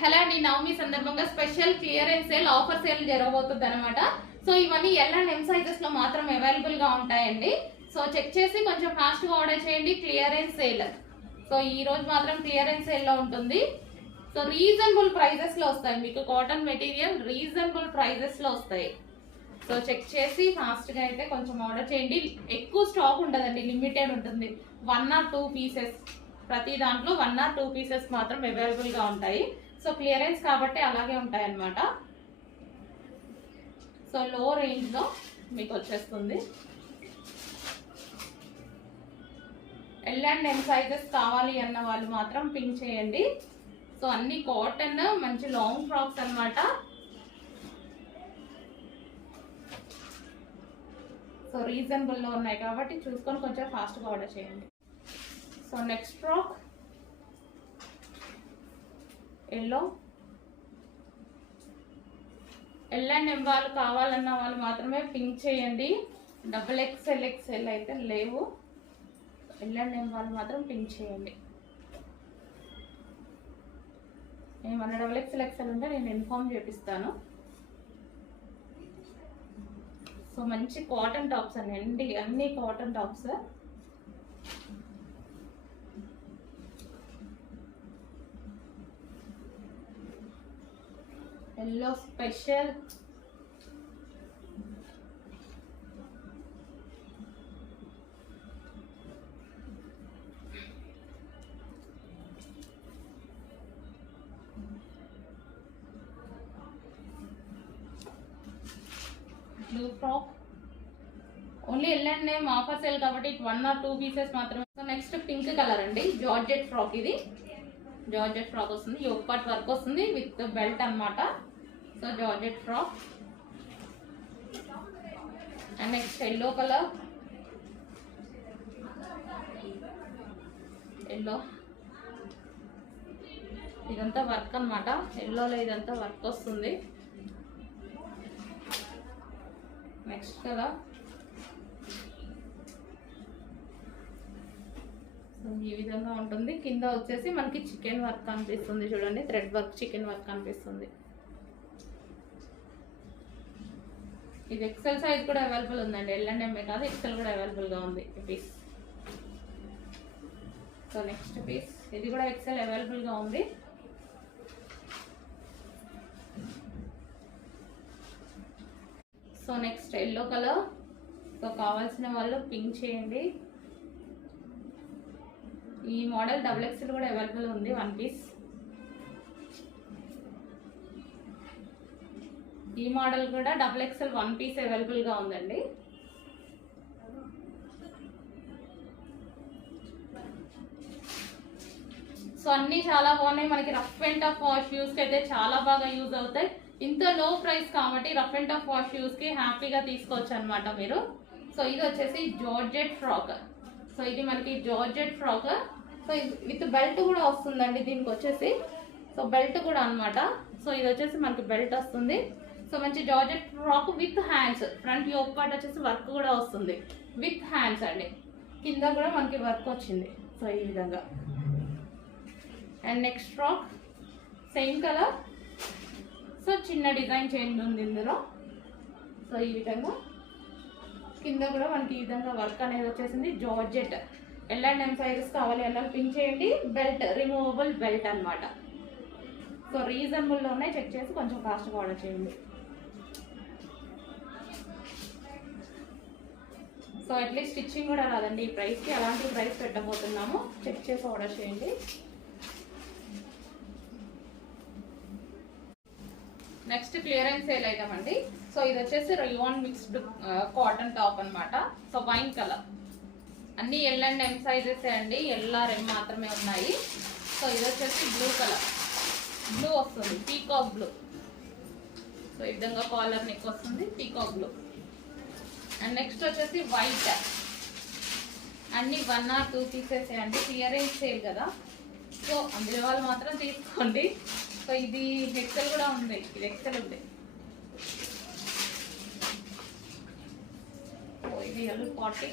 Hello అండి, నవమి సందర్భంగా special clearance sale offer sale జరగబోతుంది అనమాట. సో ఇవన్నీ ఎల్ అండ్ ఎం సైజెస్ లో మాత్రం అవైలబుల్ గా ఉంటాయండి. సో చెక్ చేసి కొంచెం ఫాస్ట్ గా ఆర్డర్ చేయండి. క్లియరెన్స్ సేల్, సో ఈ రోజు మాత్రం క్లియరెన్స్ సేల్ లో ఉంటుంది. సో రీజనబుల్ ప్రైజెస్ లో వస్తాయి మీకు. కాటన్ మెటీరియల్ రీజనబుల్ ప్రైజెస్ లో వస్తాయి. సో చెక్ చేసి ఫాస్ట్ గా అయితే కొంచెం ఆర్డర్ చేయండి. ఎక్కువ స్టాక్ ఉండదండి, లిమిటెడ్ ఉంటుంది. 1 or 2 పీసెస్, ప్రతి దాంట్లో 1 or 2 పీసెస్ మాత్రం అవైలబుల్ గా ఉంటాయి. సో క్లియరెన్స్ కాబట్టి అలాగే ఉంటాయి అన్నమాట. సో లో రేంజ్ లో మీకు వచ్చేస్తుంది. ఎల్ అండ్ ఎం సైజెస్ కావాలి అన్న వాళ్ళు మాత్రం పింక్ చేయండి. సో అన్ని కాటన్ మంచి లాంగ్ ఫ్రాక్స్ అన్నమాట. సో రీజనబుల్ లో ఉన్నాయి కాబట్టి చూసుకొని కొంచెం ఫాస్ట్ గా ఆర్డర్ చేయండి. So next frock yellow. L and M వాళ్ళు కావాలన్న వాళ్ళు మాత్రమే పింక్ చేయండి. XXL అయితే లేవు. ఎల్ అండ్ ఎం వాళ్ళు మాత్రం పింక్ చేయండి. ఏమన్నా XXL ఉంటే నేను ఇన్ఫార్మ్ చేపిస్తాను. సో మంచి కాటన్ టాప్స్ అండి, అన్ని cotton tops. Yellow special, blue frock. Only L and M offer sale కాబట్టి 1 or 2 పీసెస్ మాత్రమే. సో నెక్స్ట్ పింక్ కలర్ అండి, జార్జెట్ ఫ్రాక్. ఇది జార్జెట్ ఫ్రాక్ వస్తుంది, యోక్ పార్ట్ వర్క్ వస్తుంది విత్ బెల్ట్ అన్నమాట. So georgette frock. And next yellow colour, yellow. ఇదంతా work అన్నమాట, ఎల్లోలో ఇదంతా వర్క్ వస్తుంది. Next colour. సో ఈ విధంగా ఉంటుంది. కింద వచ్చేసి మనకి చికెన్ వర్క్ కనిపిస్తుంది చూడండి, థ్రెడ్ వర్క్ చికెన్ వర్క్ కనిపిస్తుంది. ఇది ఎక్సెల్ సైజ్ కూడా అవైలబుల్ ఉందండి, ఎల్ అండ్ ఎంఏ కాదు, ఎక్సెల్ కూడా అవైలబుల్ గా ఉంది ఈ పీస్. సో నెక్స్ట్ పీస్, ఇది కూడా ఎక్సెల్ అవైలబుల్ గా ఉంది. So next yellow colour. So కావాల్సిన వాళ్ళు పింక్ చేయండి. ఈ మోడల్ XXL కూడా అవైలబుల్ ఉంది, 1 పీస్. ఈ మోడల్ కూడా XXL 1 పీస్ అవైలబుల్ గా ఉందండి. సో అన్ని చాలా బాగున్నాయి. మనకి rough and tough wash use కి అయితే చాలా బాగా యూజ్ అవుతాయి. ఇంత లో ప్రైస్ కాబట్టి rough and tough wash use కి హ్యాపీగా తీసుకోవచ్చు అనమాట మీరు. సో ఇది వచ్చేసి జార్జెట్ ఫ్రాక్. సో ఇది మనకి georgette frock. So with belt కూడా వస్తుందండి దీనికి వచ్చేసి. సో బెల్ట్ కూడా అన్నమాట. సో ఇది వచ్చేసి మనకి బెల్ట్ వస్తుంది. సో మంచి georgette frock with hands. Front yoke part వచ్చేసి వర్క్ కూడా వస్తుంది విత్ హ్యాండ్స్ అండి. కింద కూడా మనకి వర్క్ వచ్చింది. సో ఈ విధంగా. And next frock same colour. So చిన్న డిజైన్ చేంజ్ ఉంది ఇందులో. సో ఈ విధంగా కింద కూడా మనకి ఈ విధంగా వర్క్ అనేది వచ్చేసింది. Georgette L and M sizes కావాలి అన్న పింక్ చేయండి. బెల్ట్ రిమూవబుల్ బెల్ట్ అన్నమాట. సో రీజనబుల్లో ఉన్నాయి, చెక్ చేసి కొంచెం ఫాస్ట్గా ఆర్డర్ చేయండి. సో అట్లీస్ట్ స్టిచ్చింగ్ కూడా రాదండి ఈ ప్రైస్కి, అలాంటి ప్రైస్ పెట్టబోతున్నాము. చెక్ చేసి ఆర్డర్ చేయండి. నెక్స్ట్ క్లియరెన్స్ సేల్ ఐటమ్ అండి. సో ఇది వచ్చేసి రియాన్ మిక్స్డ్ కాటన్ టాప్ అన్నమాట. So wine colour. అన్ని ఎల్ అండ్ ఎం సైజెస్ అండి, ఎల్ ఆర్ ఎం మాత్రమే ఉన్నాయి. సో ఇది వచ్చేసి బ్లూ కలర్, బ్లూ వస్తుంది, పీకాక్ బ్లూ. సో ఈ విధంగా కాలర్ నెక్ వస్తుంది, పీకాక్ బ్లూ. అండ్ నెక్స్ట్ వచ్చేసి వైట్. అన్ని 1 or 2 పీసెస్ అండి, క్లియరెన్స్ సేల్ కదా. సో అందులో వాళ్ళు మాత్రం తీసుకోండి. సో ఇది ఎక్సెల్ కూడా ఉంది, ఇది ఎక్సెల్ ఉంది. సో ఇది L40.